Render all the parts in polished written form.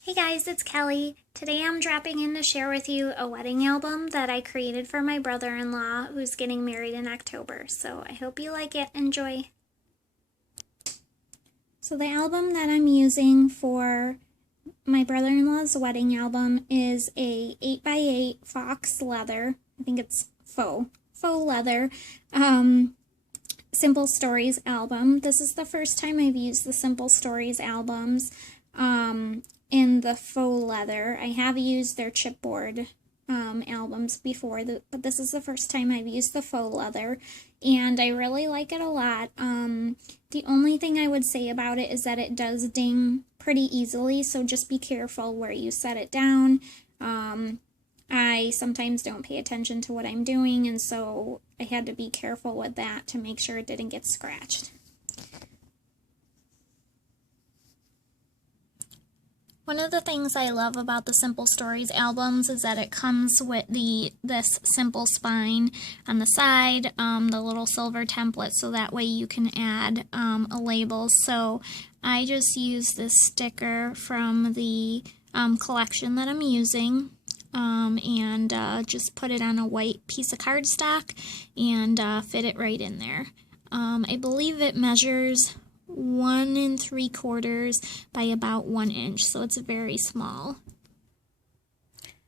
Hey guys, it's Kelly. Today I'm dropping in to share with you a wedding album that I created for my brother-in-law who's getting married in October. So I hope you like it. Enjoy. So the album that I'm using for my brother-in-law's wedding album is a 8x8 fox leather. I think it's faux leather. Simple Stories album. This is the first time I've used the Simple Stories albums in the faux leather. I have used their chipboard albums before, but this is the first time I've used the faux leather, and I really like it a lot. The only thing I would say about it is that it does ding pretty easily, so just be careful where you set it down. I sometimes don't pay attention to what I'm doing, and so I had to be careful with that to make sure it didn't get scratched. One of the things I love about the Simple Stories albums is that it comes with this simple spine on the side, the little silver template, so that way you can add a label. So I just use this sticker from the collection that I'm using. And just put it on a white piece of cardstock and fit it right in there. I believe it measures 1 3/4 by about 1 inch, so it's very small.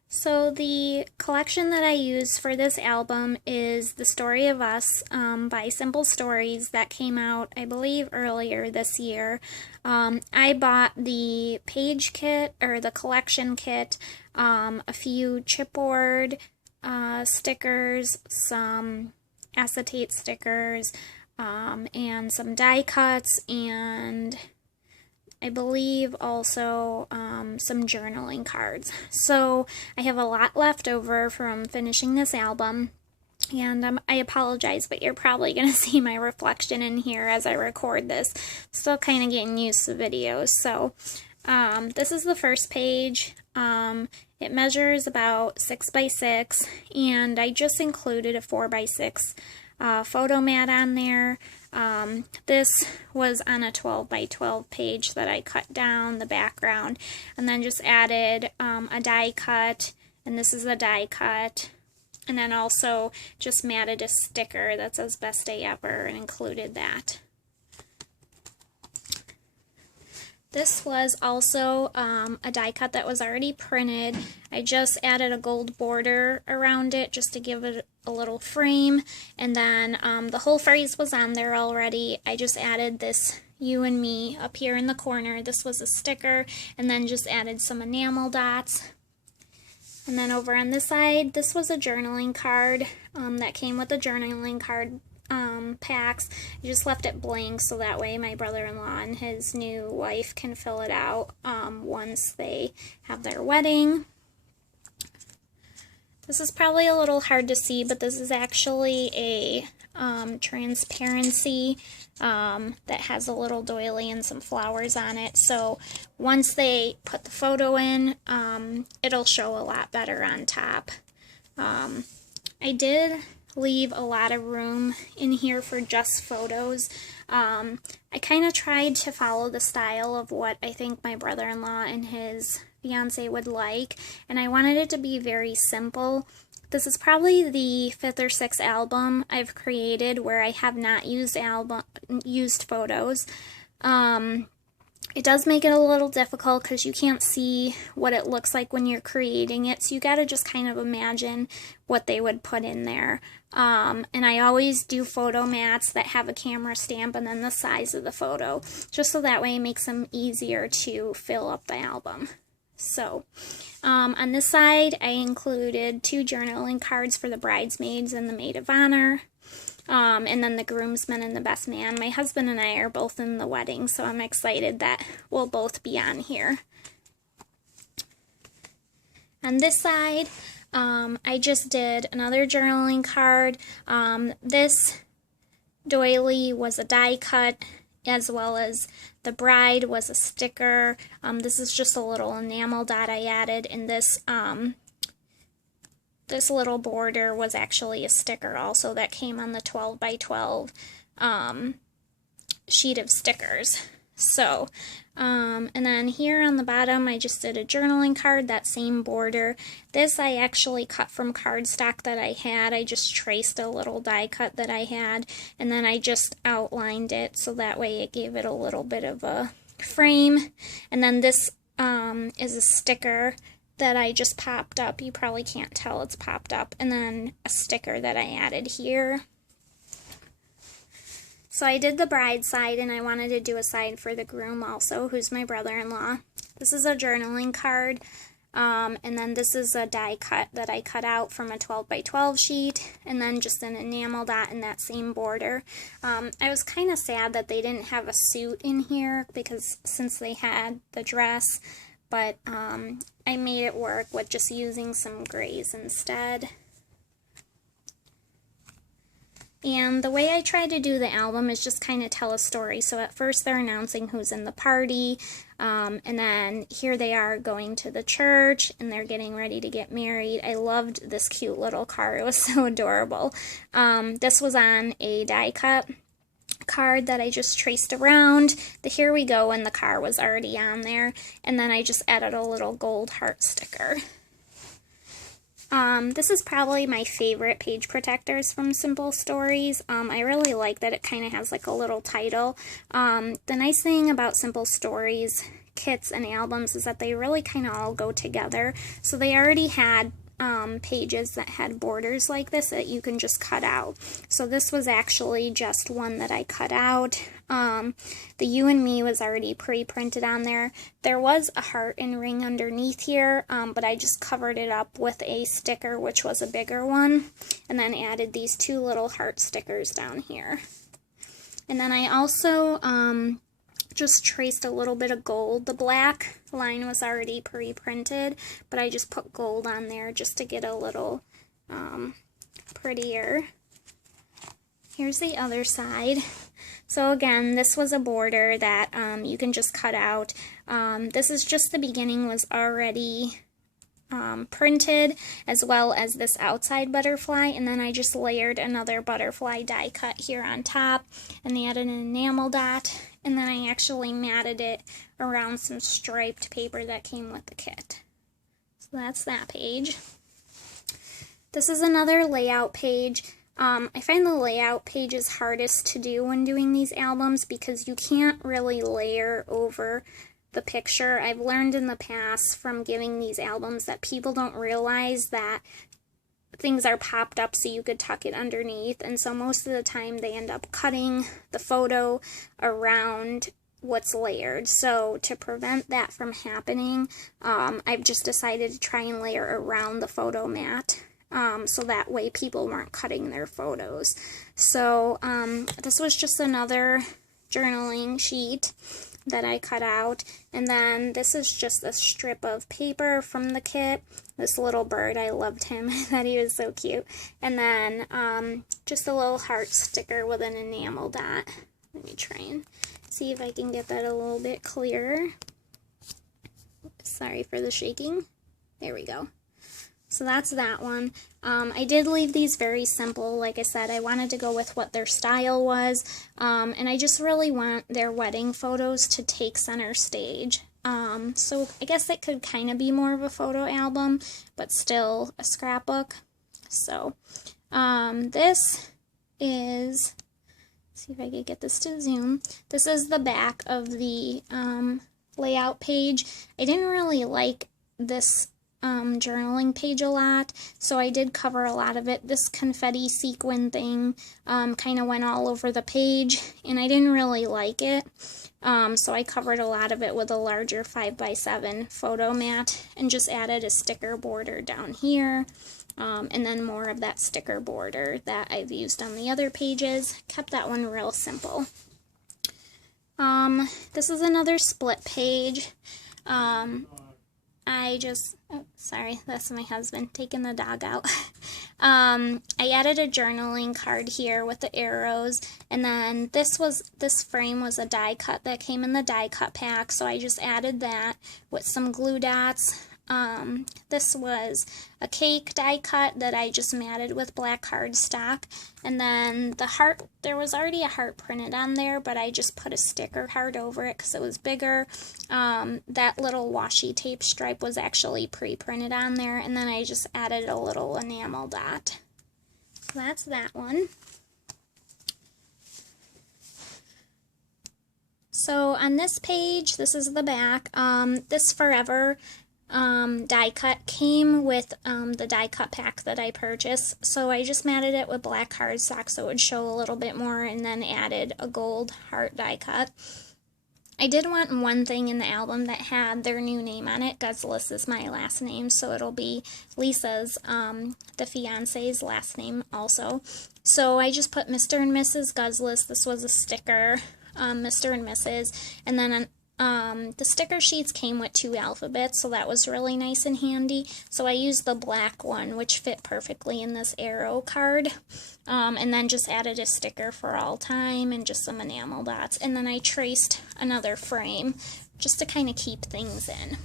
So the collection that I use for this album is The Story of Us by Simple Stories that came out, I believe, earlier this year. I bought the page kit, or the collection kit, a few chipboard stickers, some acetate stickers, and some die cuts, and I believe also some journaling cards. So I have a lot left over from finishing this album, and I apologize, but you're probably going to see my reflection in here as I record this. Still kind of getting used to videos. So this is the first page. It measures about 6 by 6, and I just included a 4 by 6 photo mat on there. This was on a 12 by 12 page that I cut down the background and then just added a die cut, and this is a die cut, and then also just matted a sticker that says Best Day Ever and included that. This was also a die cut that was already printed. I just added a gold border around it just to give it a little frame, and then the whole phrase was on there already. I just added this "You and Me" up here in the corner. This was a sticker, and then just added some enamel dots. And then over on this side, this was a journaling card that came with the journaling card packs. I just left it blank so that way my brother-in-law and his new wife can fill it out once they have their wedding. This is probably a little hard to see, but this is actually a transparency that has a little doily and some flowers on it. So once they put the photo in, it'll show a lot better on top. I did leave a lot of room in here for just photos. I kind of tried to follow the style of what I think my brother-in-law and his fiance would like, and I wanted it to be very simple. This is probably the 5th or 6th album I've created where I have not used photos. It does make it a little difficult because you can't see what it looks like when you're creating it, so you gotta just kind of imagine what they would put in there. And I always do photo mats that have a camera stamp and then the size of the photo, just so that way it makes them easier to fill up the album. So on this side, I included 2 journaling cards for the bridesmaids and the maid of honor. And then the groomsmen and the best man. My husband and I are both in the wedding, so I'm excited that we'll both be on here. On this side, I just did another journaling card. This doily was a die cut, as well as the bride was a sticker. This is just a little enamel dot I added, and this little border was actually a sticker also that came on the 12 by 12 sheet of stickers. So, and then here on the bottom, I just did a journaling card, that same border. This I actually cut from cardstock that I had. I just traced a little die cut that I had, and then I just outlined it so that way it gave it a little bit of a frame. And then this is a sticker that I just popped up. You probably can't tell it's popped up. And then a sticker that I added here. So I did the bride side, and I wanted to do a side for the groom also, who's my brother-in-law. This is a journaling card, and then this is a die cut that I cut out from a 12 by 12 sheet, and then just an enamel dot in that same border. I was kind of sad that they didn't have a suit in here, because since they had the dress, but I made it work with just using some grays instead. And the way I try to do the album is just kind of tell a story. So at first they're announcing who's in the party, and then here they are going to the church, and they're getting ready to get married. I loved this cute little card. It was so adorable. This was on a die cut card that I just traced around. The here we go and the car was already on there, and then I just added a little gold heart sticker. This is probably my favorite page protectors from Simple Stories. I really like that it kind of has like a little title. The nice thing about Simple Stories kits and albums is that they really kind of all go together. So they already had pages that had borders like this that you can just cut out. So this was actually just one that I cut out. The You and Me was already pre-printed on there. There was a heart and ring underneath here, but I just covered it up with a sticker, which was a bigger one, and then added these two little heart stickers down here. And then I also just traced a little bit of gold. The black line was already pre-printed, but I just put gold on there just to get a little prettier. Here's the other side. So again, this was a border that you can just cut out. This is just the beginning was already printed, as well as this outside butterfly, and then I just layered another butterfly die cut here on top and added an enamel dot, and then I actually matted it around some striped paper that came with the kit. So that's that page. This is another layout page. I find the layout page is hardest to do when doing these albums because you can't really layer over the picture. I've learned in the past from giving these albums that people don't realize that things are popped up so you could tuck it underneath, and so most of the time they end up cutting the photo around what's layered. So to prevent that from happening, I've just decided to try and layer around the photo mat. So that way people weren't cutting their photos. So this was just another journaling sheet that I cut out, and then this is just a strip of paper from the kit. This little bird, I loved him. I thought he was so cute. And then just a little heart sticker with an enamel dot. Let me try and see if I can get that a little bit clearer. Sorry for the shaking. There we go. So that's that one. I did leave these very simple. Like I said, I wanted to go with what their style was, and I just really want their wedding photos to take center stage. So I guess it could kind of be more of a photo album, but still a scrapbook. So this is, let's see if I could get this to zoom. This is the back of the layout page. I didn't really like this journaling page a lot, so I did cover a lot of it. This confetti sequin thing kind of went all over the page, and I didn't really like it, so I covered a lot of it with a larger 5x7 photo mat and just added a sticker border down here, and then more of that sticker border that I've used on the other pages. Kept that one real simple. This is another split page. Oh, sorry, that's my husband taking the dog out. I added a journaling card here with the arrows, and then this frame was a die cut that came in the die cut pack, so I just added that with some glue dots. This was a cake die cut that I just matted with black cardstock. And then the heart, there was already a heart printed on there, but I just put a sticker heart over it because it was bigger. That little washi tape stripe was actually pre-printed on there, and then I just added a little enamel dot. So that's that one. So on this page, this is the back. This Forever die cut came with the die cut pack that I purchased, so I just matted it with black cardstock so it would show a little bit more, and then added a gold heart die cut. I did want one thing in the album that had their new name on it. Guzless is my last name, so it'll be Lisa's, the fiance's last name also. So I just put Mr. and Mrs. Guzless. This was a sticker, Mr. and Mrs. And then the sticker sheets came with 2 alphabets, so that was really nice and handy. So I used the black one, which fit perfectly in this arrow card. And then just added a sticker for all time and just some enamel dots. And then I traced another frame just to kind of keep things in.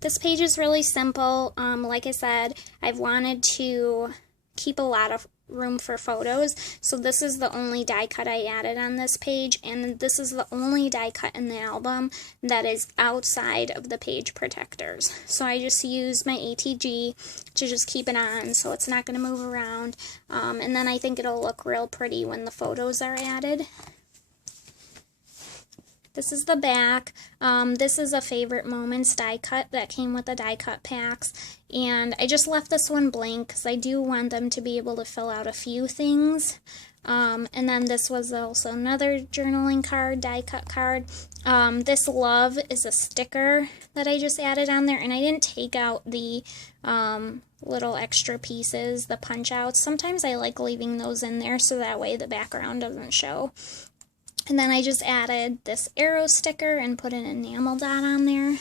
This page is really simple. Like I said, I've wanted to keep a lot of room for photos, so this is the only die cut I added on this page, and this is the only die cut in the album that is outside of the page protectors. So I just used my ATG to just keep it on so it's not going to move around, and then I think it'll look real pretty when the photos are added. This is the back. This is a Favorite Moments die cut that came with the die cut packs, and I just left this one blank because I do want them to be able to fill out a few things. And then this was also another journaling card, die cut card. This Love is a sticker that I just added on there, and I didn't take out the little extra pieces, the punch outs. Sometimes I like leaving those in there so that way the background doesn't show. And then I just added this arrow sticker and put an enamel dot on there.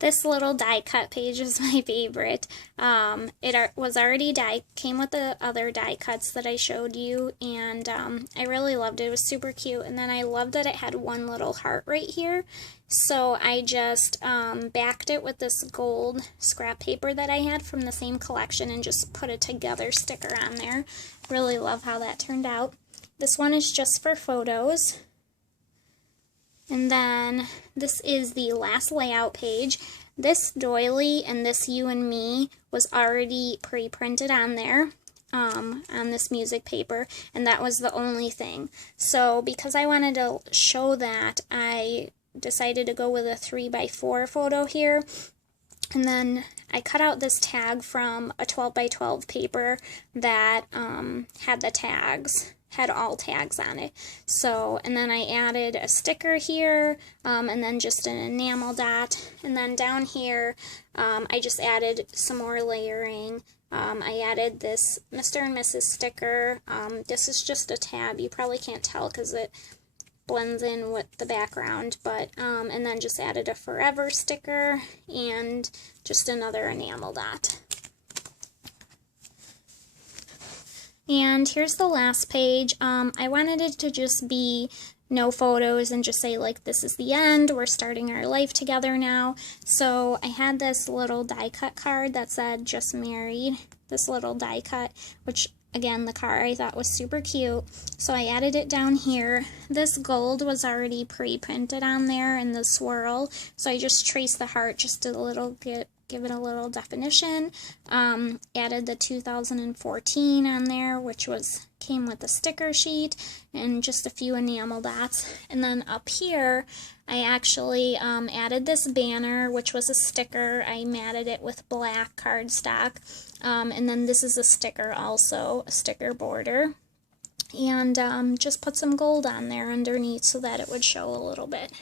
This little die cut page is my favorite. It was already came with the other die cuts that I showed you, and I really loved it. It was super cute, and then I loved that it had one little heart right here. So I just backed it with this gold scrap paper that I had from the same collection and just put a together sticker on there. Really love how that turned out. This one is just for photos. And then this is the last layout page. This doily and this You and Me was already pre-printed on there, on this music paper, and that was the only thing. So because I wanted to show that, I decided to go with a 3x4 photo here. And then I cut out this tag from a 12x12 paper that had the tags. Had all tags on it. So, and then I added a sticker here, and then just an enamel dot, and then down here I just added some more layering. I added this Mr. and Mrs. sticker. This is just a tab. You probably can't tell because it blends in with the background, but and then just added a Forever sticker and just another enamel dot. And here's the last page. I wanted it to just be no photos and just say, like, this is the end, we're starting our life together now. So I had this little die cut card that said just married, this little die cut, which again, the card I thought was super cute. So I added it down here. This gold was already pre-printed on there in the swirl, so I just traced the heart just a little bit, give it a little definition. Added the 2014 on there, which came with a sticker sheet and just a few enamel dots. And then up here I actually added this banner, which was a sticker. I matted it with black cardstock, and then this is a sticker also, a sticker border, and just put some gold on there underneath so that it would show a little bit.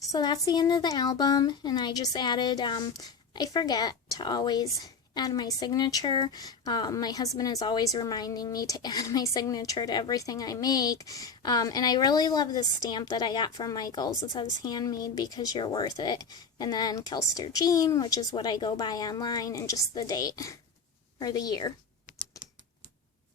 So that's the end of the album, and I just added, I forget to always add my signature. My husband is always reminding me to add my signature to everything I make, and I really love this stamp that I got from Michaels. It says handmade because you're worth it, and then Kelster Jean, which is what I go by online, and just the date, or the year.